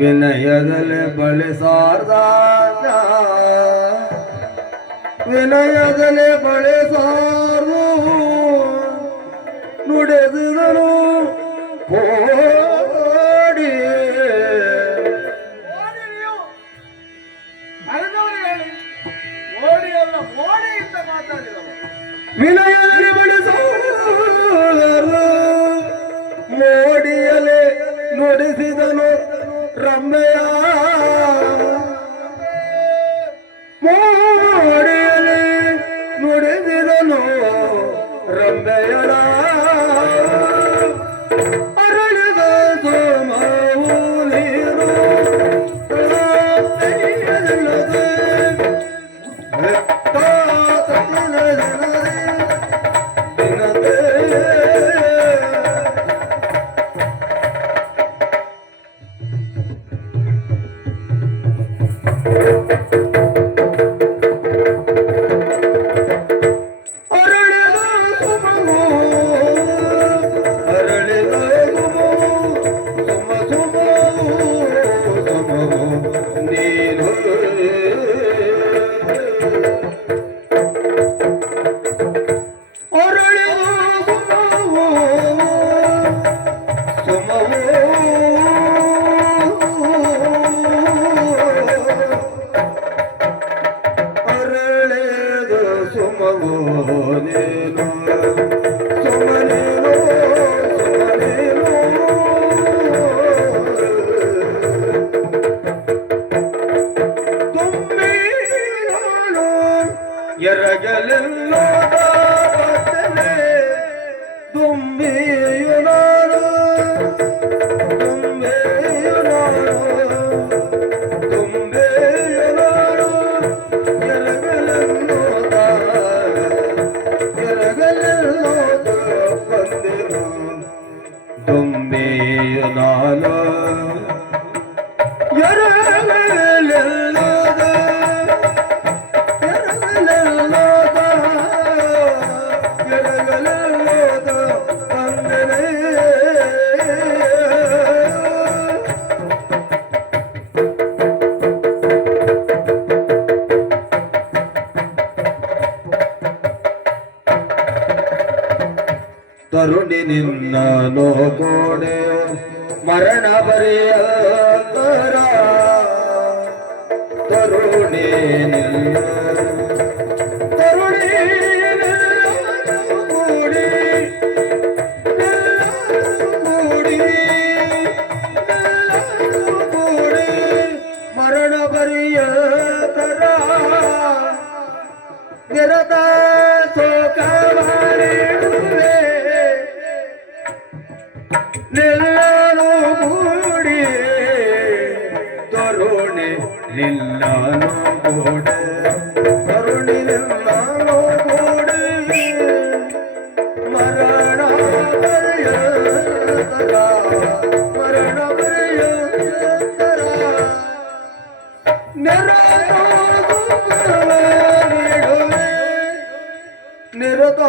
ವಿನಯದಲ್ಲಿ ಬಳಸಾರ್ದ ವಿನಯದಲ್ಲಿ ಬಳಸಾರು ನುಡಿದನು ಓ அம்மையா Amém. Thank you. തരുണി നിന്ന നോക്കോടെ മരണ പറയുന്ന തരുണി നിന്ന തരുണി നിന്നോട് കരുണിനോട് മരണ മരണ നിരതോഷ നിരത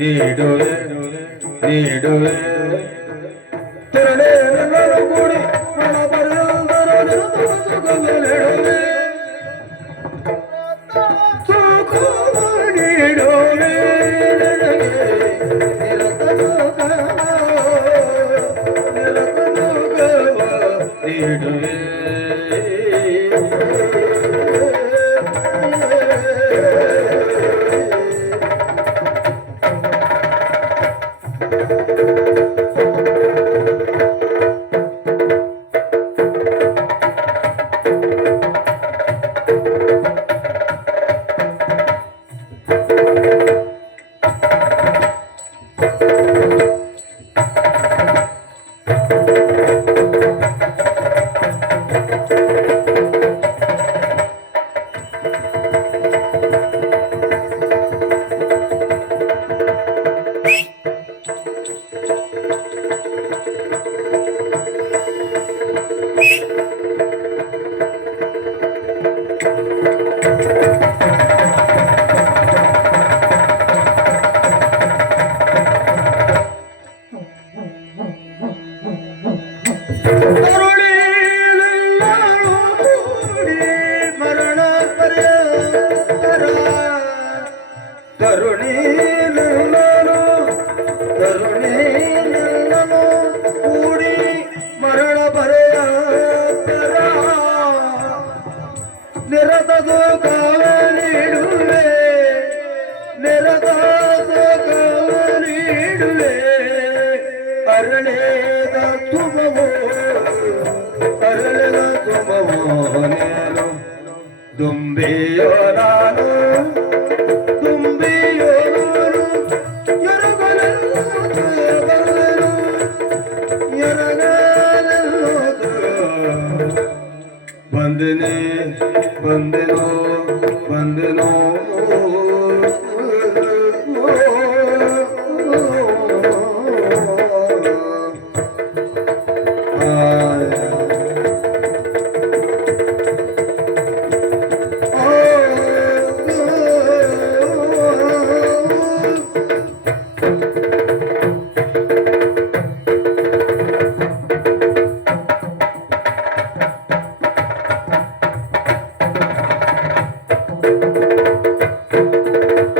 నీడువే నీడువే తిరడే గుడి మన పరులందరూ నిరుతుసుకుందలే Thank ಬೇಡುವೆ ಅರಳೆದ ತುಮವೋ ಅರಳೆದ ತುಮವೋ ನೇನು ದುಂಬೆಯೋ ನಾನು ದುಂಬೆ thank you